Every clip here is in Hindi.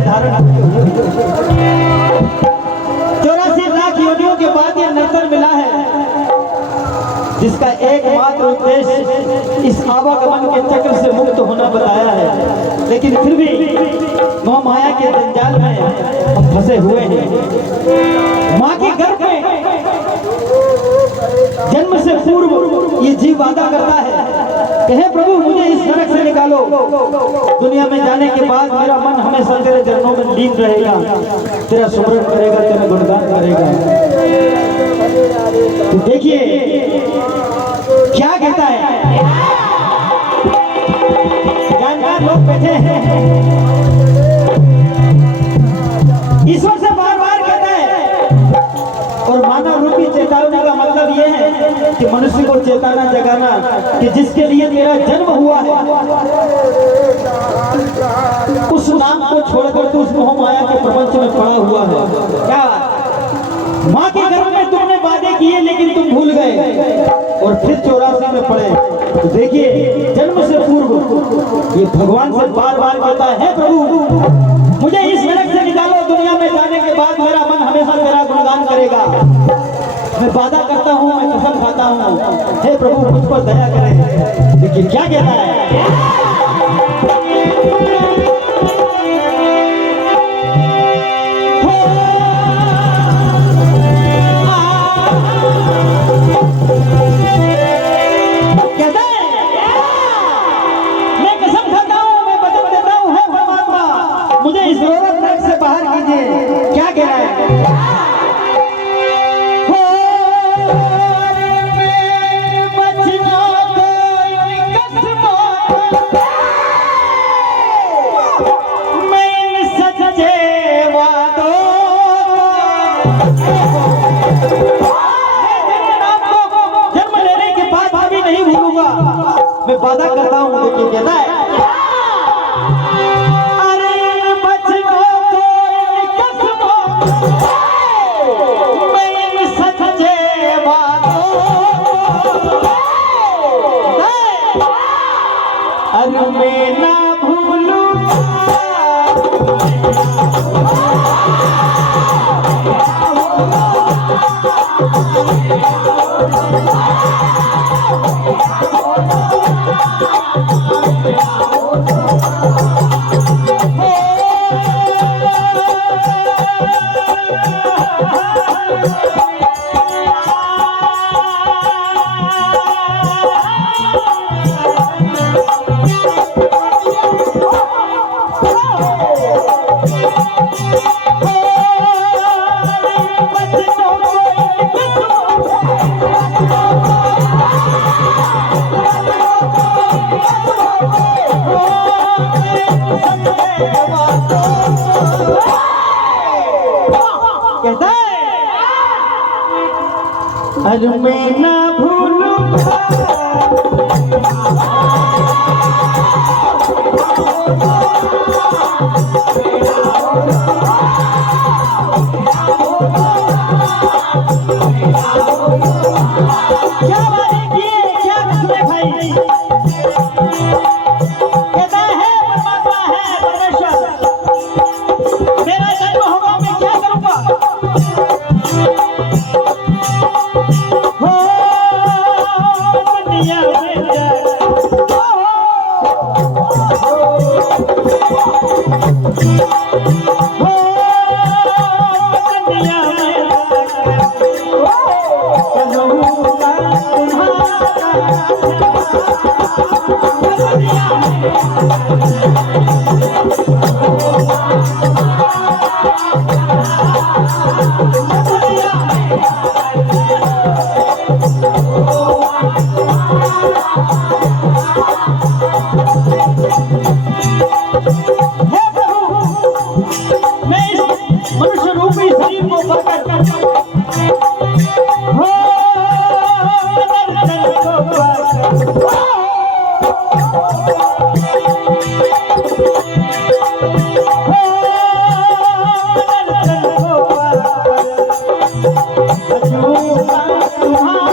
धारण किए हुए। 84 लाख योनियों के बाद ये नर्तन मिला है, जिसका एकमात्र उद्देश्य इस आवागमन के चक्र से मुक्त होना बताया है। लेकिन फिर भी मोह माया के जंजाल में हम फंसे हुए हैं। माँ के गर्भ में जन्म से पूर्व ये जीव वादा करता है कि हे प्रभु मुझे इस नरक से निकालो, दुनिया में जाने के बाद मेरा मन हमेशा तेरे चरणों में लीन रहेगा, तेरा सुमरन करेगा, तेरा गुणगान करेगा। तो देखिए क्या कहता है, जानकार लोग बैठे हैं, ईश्वर से बार बार कहता है। और मानव रूपी चेतावनी का मतलब यह है कि मनुष्य को चेताना जगाना कि जिसके लिए तेरा जन्म हुआ है उस नाम को छोड़कर तू उस मोह माया के प्रपंच में पड़ा हुआ है। क्या माँ के गर्भ में तुमने वादे किए लेकिन तुम भूल गए और फिर 84 में पड़े। तो देखिए जन्म से पूर्व ये भगवान से बार बार कहता है प्रभु मुझे इस नरक से निकालो, दुनिया में जाने के बाद मेरा मन हमेशा तेरा गुणगान करेगा। मैं वादा करता हूँ, मैं कसम खाता हूँ, हे प्रभु मुझ पर दया करें। देखिए क्या कहता है, जन्म लेने के बाद भी नहीं भूलूंगा, मैं वादा करता हूँ। देखिए कहता है अरे मैं ना भूलूंगा कहता है अरे मैं ना भूलूंगा क्या वादे किए, क्या कसमें खाई। कहता है परमात्मा है परमेश्वर, मेरा जन्म होगा मैं क्या करूंगा। हो दुनिया में मनुष्य रूपी शरीर को पकड़ तुम्हारा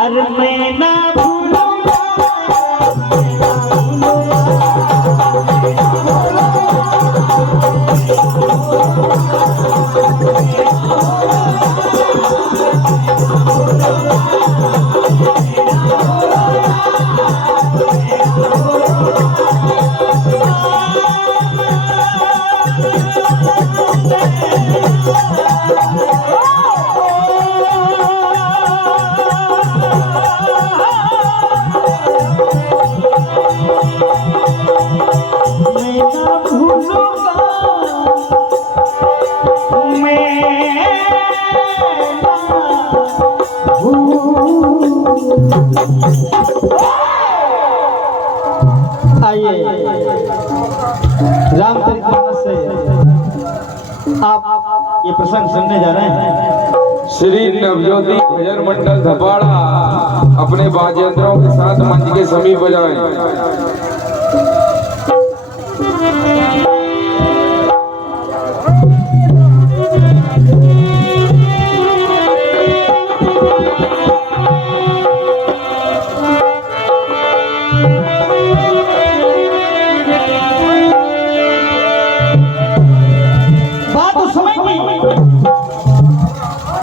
अरे मैं ना भूलूंगा आइए रामचरितमानस से आप ये प्रसंग सुनने जा रहे हैं। श्री नवज्योति भजन मंडल धपाड़ा अपने वाद्ययंत्रों के साथ मंच के समीप बजाएं।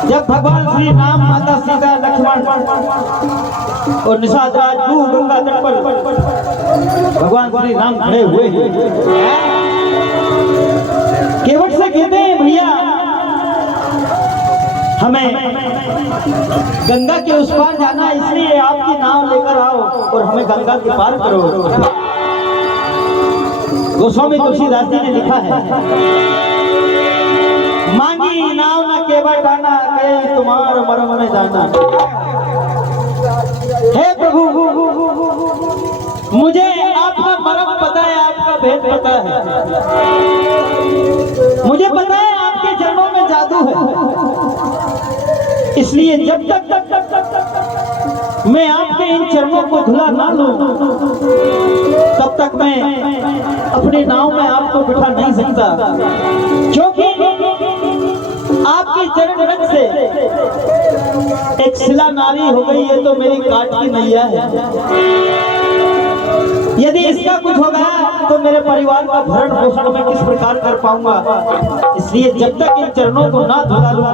जब भगवान श्री राम, माता सीता, लक्ष्मण और निषाद राज गंगा तट पर भगवान श्री राम खड़े हुए हैं। केवट से कहते हैं भैया हमें गंगा के उस पार जाना है, इसलिए आपकी नाव लेकर आओ और हमें गंगा के पार करो। गोस्वामी तुलसीदास जी ने लिखा है, मांगी नाव न केवट आना, कहे तुम्हार मरम में जाना। हे प्रभु, मुझे आपका मरम पता है, आपका भेद पता है, मुझे पता है आपके चरणों में जादू है। इसलिए जब तक मैं आपके इन चरणों को धुला ना लूं, तब तक मैं अपनी नाव में आपको बिठा नहीं सकता, क्योंकि आपके चरण रंग से एक शिला नारी हो गई है तो मेरी काट की नैया है। यदि इसका कुछ हो गया तो मेरे परिवार का भरण पोषण मैं किस प्रकार कर पाऊंगा। इसलिए जब तक इन चरणों को ना धुला लूं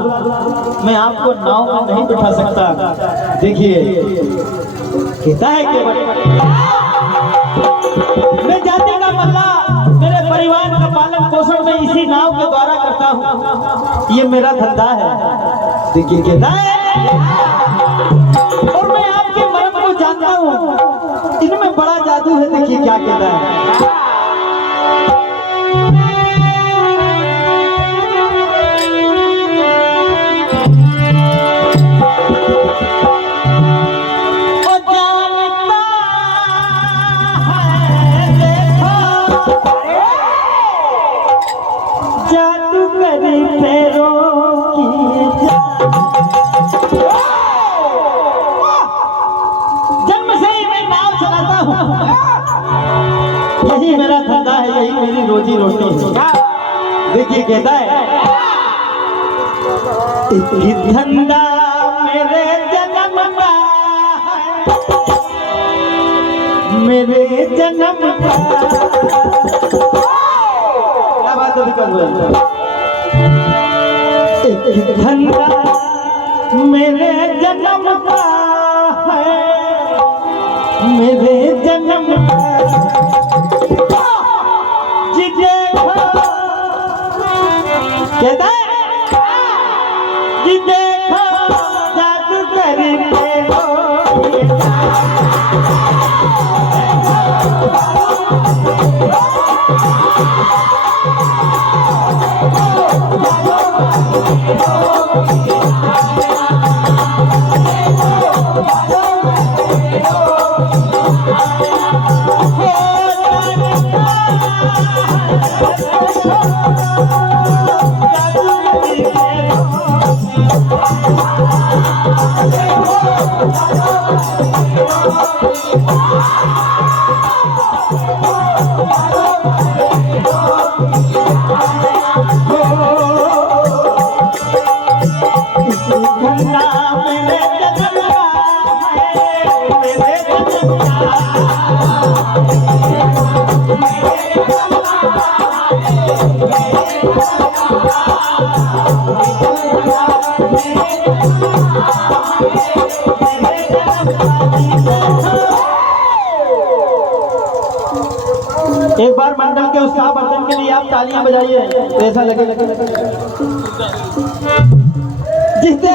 मैं आपको नाव में नहीं बिठा सकता। देखिए कहता है कि मैं जाति का मल्ला, मेरे परिवार का पालन पोषण मैं इसी नाव के द्वारा करता हूँ, ये मेरा धंधा है। देखिए कहता है, और मैं आपके मर्म को जानता हूँ, इनमें बड़ा जादू है। देखिए क्या कहता है, यही मेरा धंधा है, यही मेरी रोजी रोटी है। देखिए कहता है, धंधा मेरे जन्म का, मेरे जन्म का। क्या बात है, धंधा मेरे जन्म का है, मेरे जन्म का। कहता है कि देखो जादू करके हो एक बार मंडल के उत्साह वर्धन के लिए आप तालियां बजाइए तो ऐसा लगे जिसे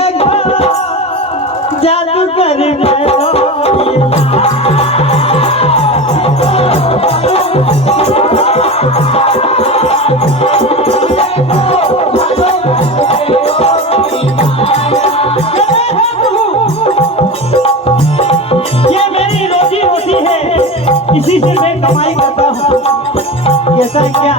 जादू कर ये मेरी रोजी रोटी है, इसी से मैं कमाई करता हूँ। कैसा है क्या?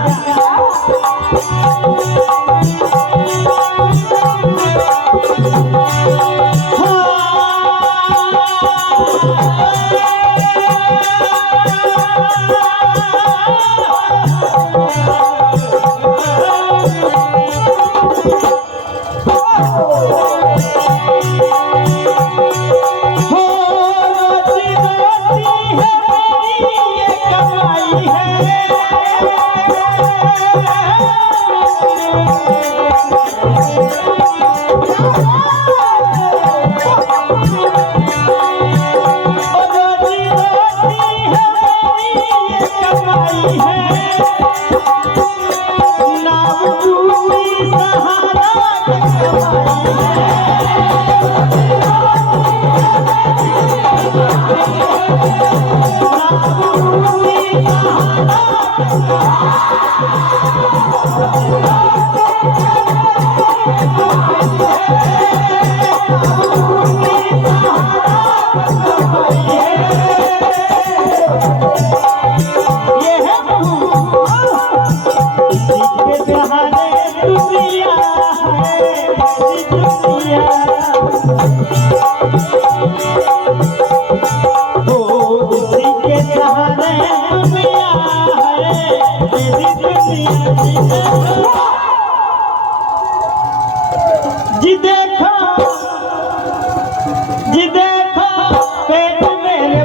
जी देखो पेट मेरे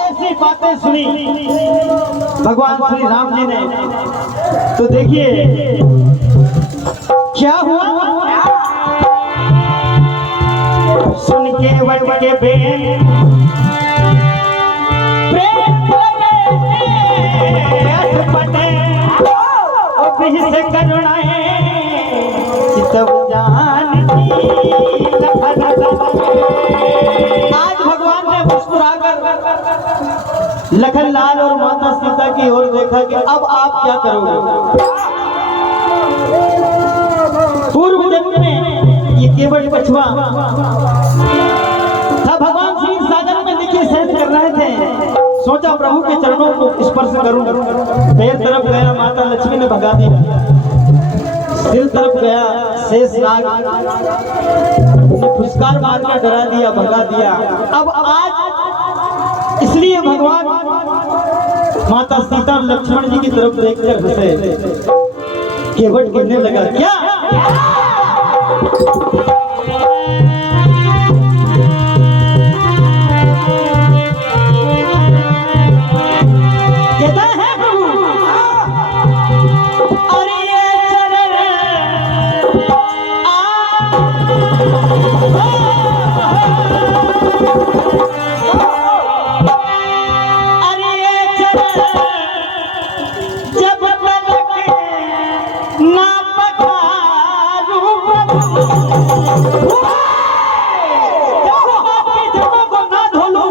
ऐसी बातें सुनी भगवान श्री राम जी ने, तो देखिए क्या हुआ। सुन के वट के बेन प्रेम पटे और बिह से करुणाएं चितव जान की। आज भगवान ने मुस्कुराकर लखनलाल और माता सीता की ओर देखा कि अब आप क्या करोगे। पूर्व जन्म में ये केवल बछवा था, भगवान श्री सागर में देखिए शयन कर रहे थे। सोचा प्रभु के चरणों को स्पर्श करूं, पैर तरफ गया माता लक्ष्मी ने भगा दिया, सिर तरफ गया शेष नाग फुसकार मार कर डरा दिया, भगा दिया। अब आज इसलिए भगवान माता सीता और लक्ष्मण जी की तरफ देखकर हंसे, केवट गिरने लगा। क्या कहता है प्रभु, अरे ये चरण अरे ये चरण जब तक ना पखारू प्रभु, जब आपके चरणों को ना धो लूं,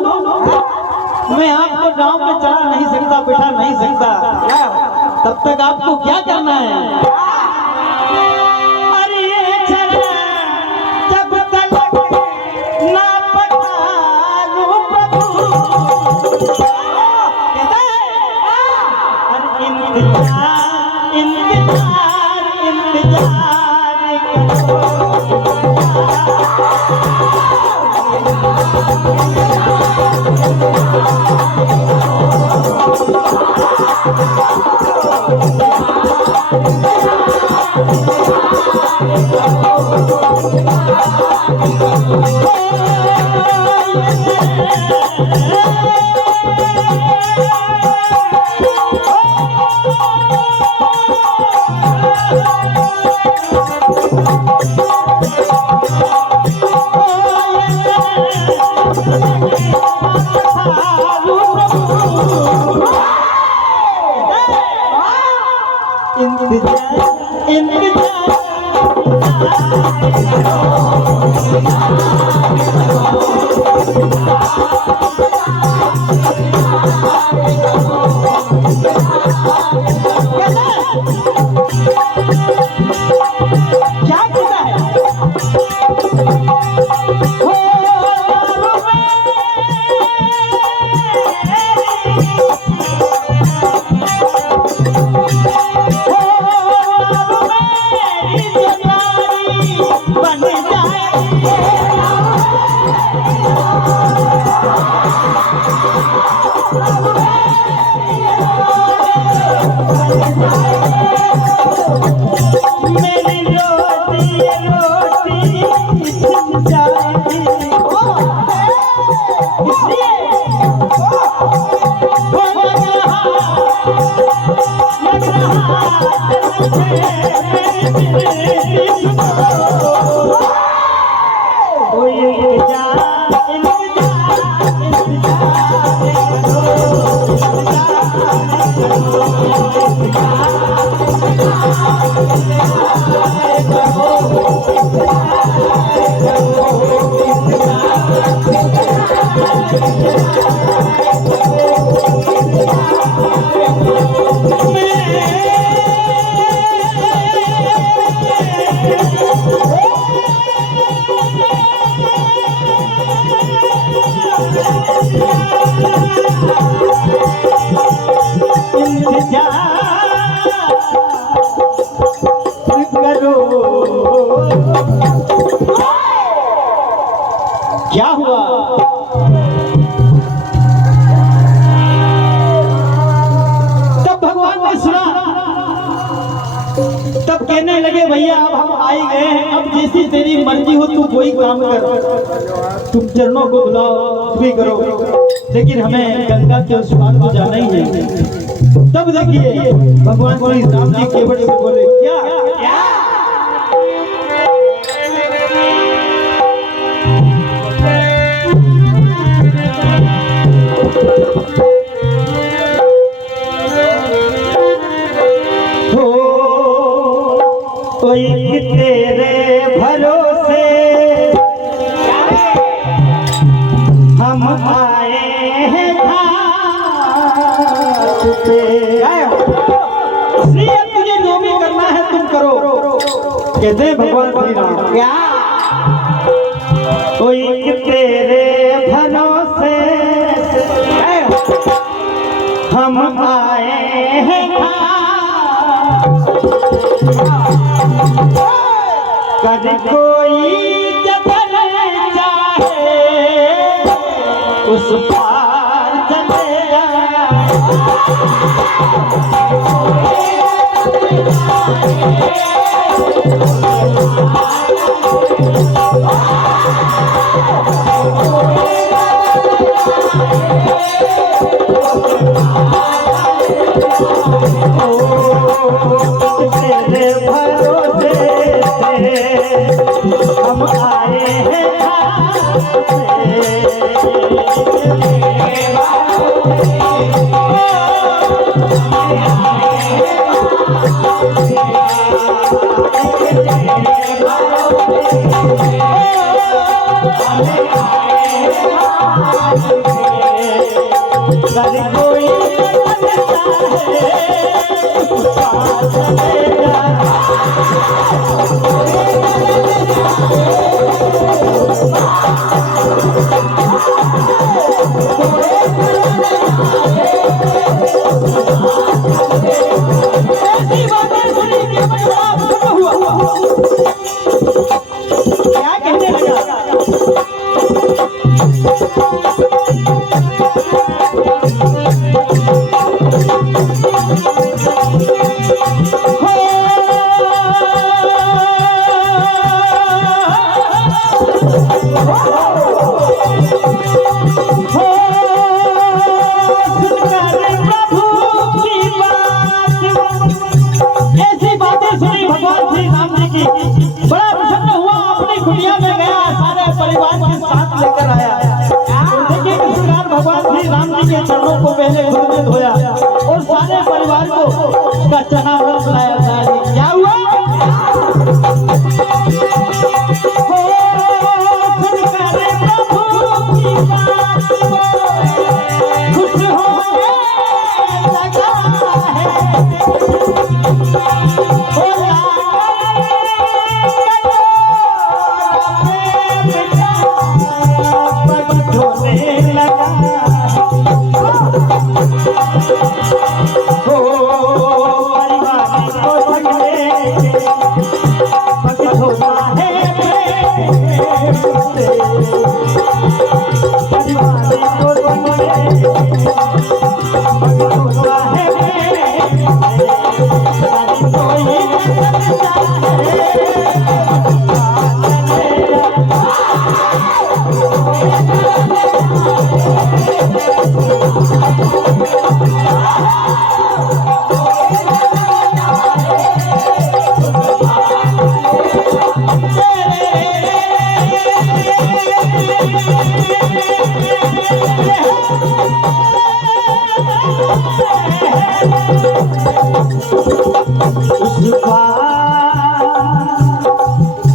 मैं आपको गांव में चला नहीं सकता, बैठा नहीं सकता। तब तक आपको क्या करना है? अरे ये चरण जब तक ना पखारू प्रभु, कहता है, अरे इंतजार इंतजार इंतजार क्या कहता है? मेरी रोटी रोटी छिन जाएगी, इसलिए वो लग करो। क्या हुआ? तब भगवान ने सुना, तब कहने लगे भैया अब हम आई गए हैं, अब जैसी तेरी मर्जी हो तू कोई काम कर, तुम चरणों को बुलाओ भी करो, लेकिन हमें गंगा के उस पार को जाना ही है। तब देखिए भगवान श्री राम जी केवट से बोले क्या कोई तेरे भरोसे हम आए हैं घाट पे, इसलिए तुझे जो भी करना है तुम करो। कहते हैं भगवान श्री राम क्या कोई तेरे भरोसे हम आए हैं कभी कोई जबल चाहे उस पार चले जाए। दुनिया में गया, सारे परिवार के साथ लेकर आया। और देखिए किस प्रकार भगवान श्री राम जी के चरणों को पहले खुद में धोया और सारे परिवार को उसका चनाव्रत लाया। क्या हुआ?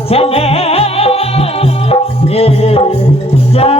चले जा